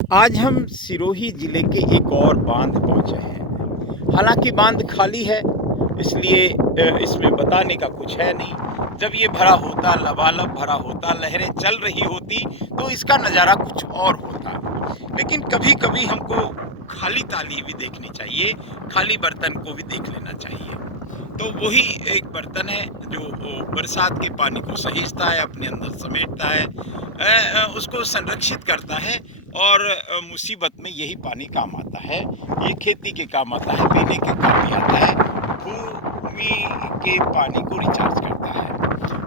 आज हम सिरोही जिले के एक और बांध पहुंचे हैं। हालांकि बांध खाली है, इसलिए इसमें बताने का कुछ है नहीं। जब ये भरा होता, लबालब भरा होता, लहरें चल रही होती, तो इसका नज़ारा कुछ और होता। लेकिन कभी-कभी हमको खाली थाली भी देखनी चाहिए, खाली बर्तन को भी देख लेना चाहिए। तो वही एक बर्तन है जो बरसात के पानी को सहेजता है, अपने अंदर समेटता है, उसको संरक्षित करता है और मुसीबत में यही पानी काम आता है। ये खेती के काम आता है, पीने के काम भी आता है, भूमि के पानी को रिचार्ज करता है।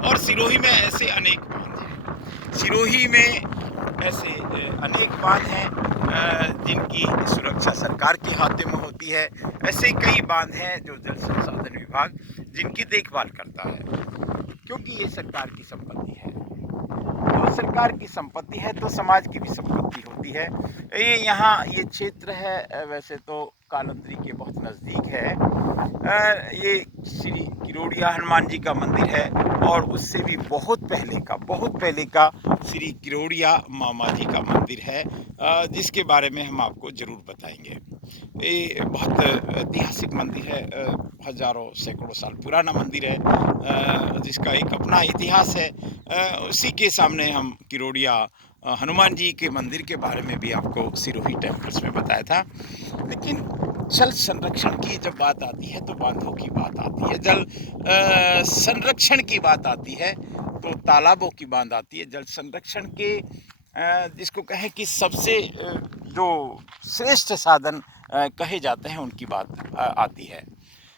और सिरोही में ऐसे अनेक बांध हैं। सिरोही में ऐसे अनेक बांध हैं जिनकी सुरक्षा सरकार के हाथ में होती है। ऐसे कई बांध हैं जो जल संसाधन विभाग जिनकी देखभाल करता है, क्योंकि ये सरकार की संपत्ति है। तो सरकार की संपत्ति है तो समाज की भी संपत्ति होती है। ये यहाँ ये क्षेत्र है, वैसे तो कालंदरी के बहुत नज़दीक है। ये श्री किरोड़िया हनुमान जी का मंदिर है और उससे भी बहुत पहले का श्री किरोड़िया मामा जी का मंदिर है, जिसके बारे में हम आपको ज़रूर बताएंगे। ये बहुत ऐतिहासिक मंदिर है, हजारों सैकड़ों साल पुराना मंदिर है, जिसका एक अपना इतिहास है। उसी के सामने हम किरोड़िया हनुमान जी के मंदिर के बारे में भी आपको सिरोही टेम्पल्स में बताया था। लेकिन जल संरक्षण की जब बात आती है तो बांधों की बात आती है, जल संरक्षण की बात आती है तो तालाबों की बात आती है। जल संरक्षण के जिसको कहें कि सबसे जो श्रेष्ठ साधन कहे जाते हैं उनकी बात आती है।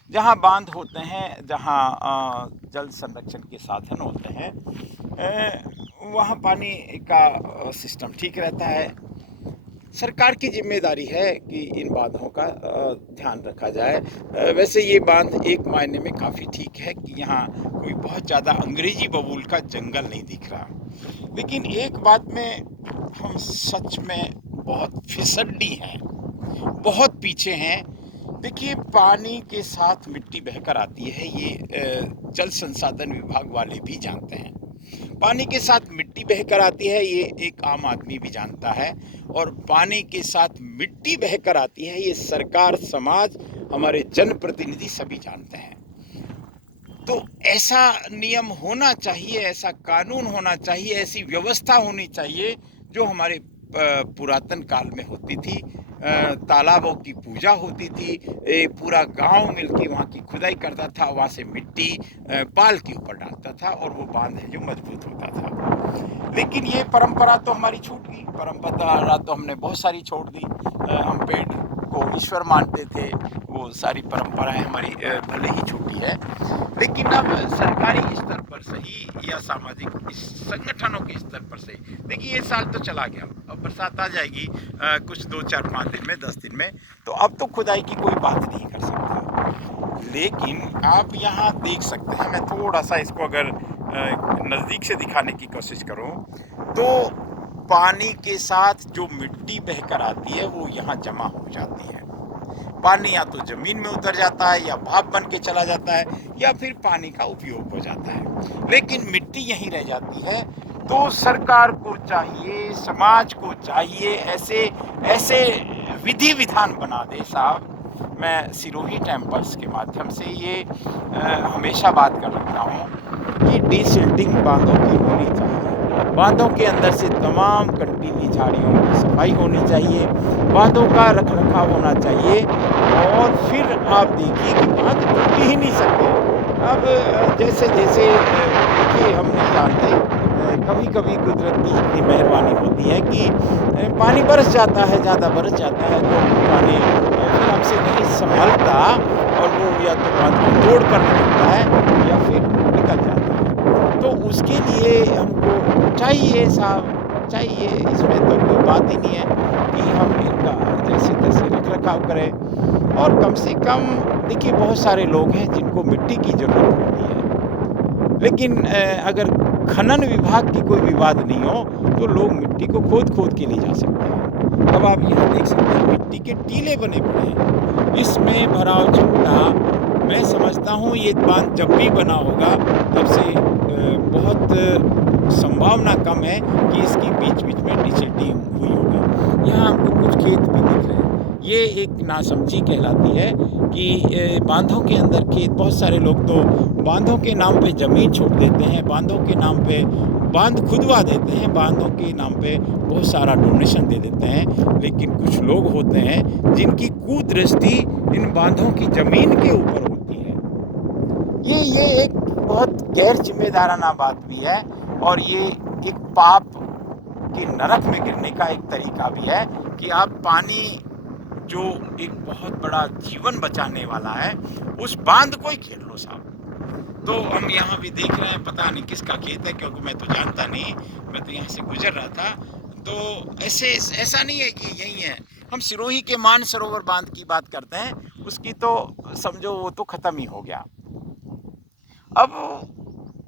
जहाँ बांध होते हैं, जहाँ जल संरक्षण के साधन होते हैं, वहाँ पानी का सिस्टम ठीक रहता है। सरकार की जिम्मेदारी है कि इन बांधों का ध्यान रखा जाए। वैसे ये बांध एक मायने में काफ़ी ठीक है कि यहाँ कोई बहुत ज़्यादा अंग्रेजी बबूल का जंगल नहीं दिख रहा। लेकिन एक बात में हम सच में बहुत फिसड्डी हैं, बहुत पीछे हैं। देखिए, पानी के साथ मिट्टी बहकर आती है, ये जल संसाधन विभाग वाले भी जानते हैं। पानी के साथ मिट्टी बहकर आती है, ये एक आम आदमी भी जानता है। और पानी के साथ मिट्टी बहकर आती है, ये सरकार, समाज, हमारे जनप्रतिनिधि सभी जानते हैं। तो ऐसा नियम होना चाहिए, ऐसा कानून होना चाहिए, ऐसी व्यवस्था होनी चाहिए जो हमारे पुरातन काल में होती थी। तालाबों की पूजा होती थी, पूरा गांव मिलके वहाँ की खुदाई करता था, वहाँ से मिट्टी पाल के ऊपर डालता था और वो बांध है जो मजबूत होता था। लेकिन ये परंपरा तो हमारी छूट गई, परंपरा तो हमने बहुत सारी छोड़ दी। हम पेड़ को ईश्वर मानते थे, वो सारी परंपराएं हमारी भले ही छूटी है। लेकिन अब सरकारी स्तर पर सही या सामाजिक संगठनों के स्तर पर सही, देखिए ये साल तो चला गया, अब बरसात आ जाएगी कुछ 2-4-5 दिन में, 10 दिन में, तो अब तो खुदाई की कोई बात नहीं कर सकता। लेकिन आप यहाँ देख सकते हैं, मैं थोड़ा सा इसको अगर नज़दीक से दिखाने की कोशिश करूँ तो पानी के साथ जो मिट्टी बहकर आती है वो यहाँ जमा हो जाती है। पानी या तो ज़मीन में उतर जाता है या भाप बन के चला जाता है या फिर पानी का उपयोग हो जाता है, लेकिन मिट्टी यहीं रह जाती है। तो सरकार को चाहिए, समाज को चाहिए, ऐसे ऐसे विधि विधान बना दे साहब। मैं सिरोही टेम्पल्स के माध्यम से ये हमेशा बात कर रखता हूँ कि डीसिल्टिंग बांधों की होनी चाहिए। बांधों के अंदर से तमाम कंटीली झाड़ियों की सफाई होनी चाहिए, बांधों का रखरखाव होना चाहिए। और फिर आप देखिए कि बांध टूट ही नहीं सकते। अब जैसे जैसे देखिए, हम नहीं जानते, कभी कभी कुदरत की इतनी मेहरबानी होती है कि पानी बरस जाता है, ज़्यादा बरस जाता है तो पानी फिर हमसे नहीं संभलता और वो या तो बांध को तोड़ कर निकलता है या फिर निकल जाता है। तो उसके लिए हमको चाहिए साहब, चाहिए, इसमें तो कोई बात ही नहीं है कि हम इनका जैसे तैसे रख रखाव करें। और कम से कम देखिए, बहुत सारे लोग हैं जिनको मिट्टी की ज़रूरत होती है, लेकिन अगर खनन विभाग की कोई विवाद नहीं हो तो लोग मिट्टी को खोद के ले जा सकते हैं। अब आप यहाँ देख सकते हैं मिट्टी के टीले बने पड़े हैं, इसमें भराव क्षमता, मैं समझता हूँ ये बांध जब भी बना होगा तब से बहुत संभावना कम है कि इसकी बीच बीच में डिसिल्टिंग हुई होगी। यहाँ हमको कुछ खेत भी दिख रहे हैं। ये एक नासमझी कहलाती है कि बांधों के अंदर खेत, बहुत सारे लोग तो बांधों के नाम पे ज़मीन छोड़ देते हैं, बांधों के नाम पे बांध खुदवा देते हैं, बांधों के नाम पे बहुत सारा डोनेशन दे देते हैं। लेकिन कुछ लोग होते हैं जिनकी कुदृष्टि इन बांधों की ज़मीन के ऊपर होती है। ये एक बहुत गैर जिम्मेदाराना बात भी है, और ये एक पाप के नरक में गिरने का एक तरीका भी है कि आप पानी, जो एक बहुत बड़ा जीवन बचाने वाला है, उस बांध को ही खेल लो साहब। तो हम यहाँ भी देख रहे हैं, पता नहीं किसका खेत है, क्योंकि मैं तो जानता नहीं, मैं तो यहाँ से गुजर रहा था। तो ऐसा नहीं है कि यही है। हम सिरोही के मानसरोवर बांध की बात करते हैं, उसकी तो समझो वो तो ख़त्म ही हो गया। अब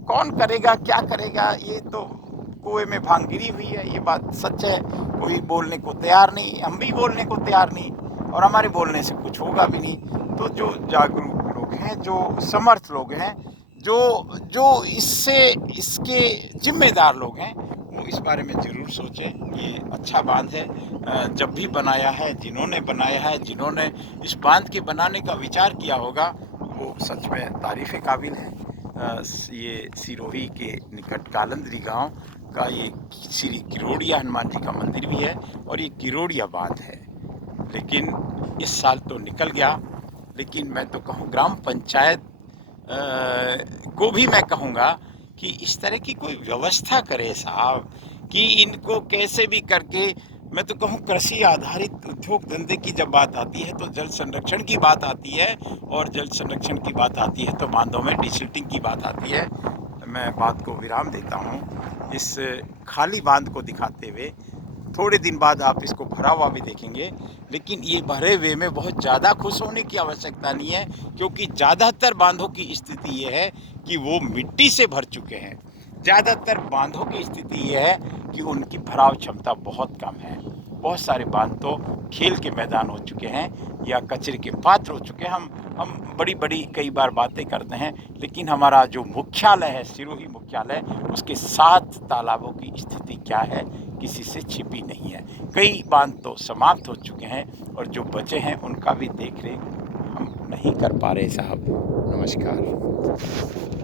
कौन करेगा, क्या करेगा, ये तो कुएं में भांग गिरी हुई है, ये बात सच है। कोई बोलने को तैयार नहीं, हम भी बोलने को तैयार नहीं, और हमारे बोलने से कुछ होगा भी नहीं। तो जो जागरूक लोग हैं, जो समर्थ लोग हैं, जो जो इसके जिम्मेदार लोग हैं, वो इस बारे में ज़रूर सोचें। ये अच्छा बांध है, जब भी बनाया है, जिन्होंने बनाया है, जिन्होंने इस बांध के बनाने का विचार किया होगा, वो सच में तारीफ़ काबिल है। ये सिरोही के निकट कालंदरी गांव का ये श्री किरोड़िया हनुमान जी का मंदिर भी है, और ये किरोड़िया बांध है। लेकिन इस साल तो निकल गया, लेकिन मैं तो कहूँ ग्राम पंचायत को भी मैं कहूँगा कि इस तरह की कोई व्यवस्था करे साहब, कि इनको कैसे भी करके, मैं तो कहूँ कृषि आधारित उद्योग धंधे की जब बात आती है तो जल संरक्षण की बात आती है, और जल संरक्षण की बात आती है तो बांधों में डिसिल्टिंग की बात आती है। मैं बात को विराम देता हूँ इस खाली बांध को दिखाते हुए। थोड़े दिन बाद आप इसको भरा हुआ भी देखेंगे, लेकिन ये भरे हुए में बहुत ज़्यादा खुश होने की आवश्यकता नहीं है, क्योंकि ज़्यादातर बांधों की स्थिति ये है कि वो मिट्टी से भर चुके हैं। ज़्यादातर बांधों की स्थिति ये है कि उनकी भराव क्षमता बहुत कम है। बहुत सारे बांध तो खेल के मैदान हो चुके हैं, या कचरे के पात्र हो चुके हैं। हम बड़ी बड़ी कई बार बातें करते हैं, लेकिन हमारा जो मुख्यालय है, सिरोही मुख्यालय, उसके 7 तालाबों की स्थिति क्या है, किसी से छिपी नहीं है। कई बांध तो समाप्त हो चुके हैं, और जो बचे हैं उनका भी देख रेख हम नहीं कर पा रहे साहब। नमस्कार।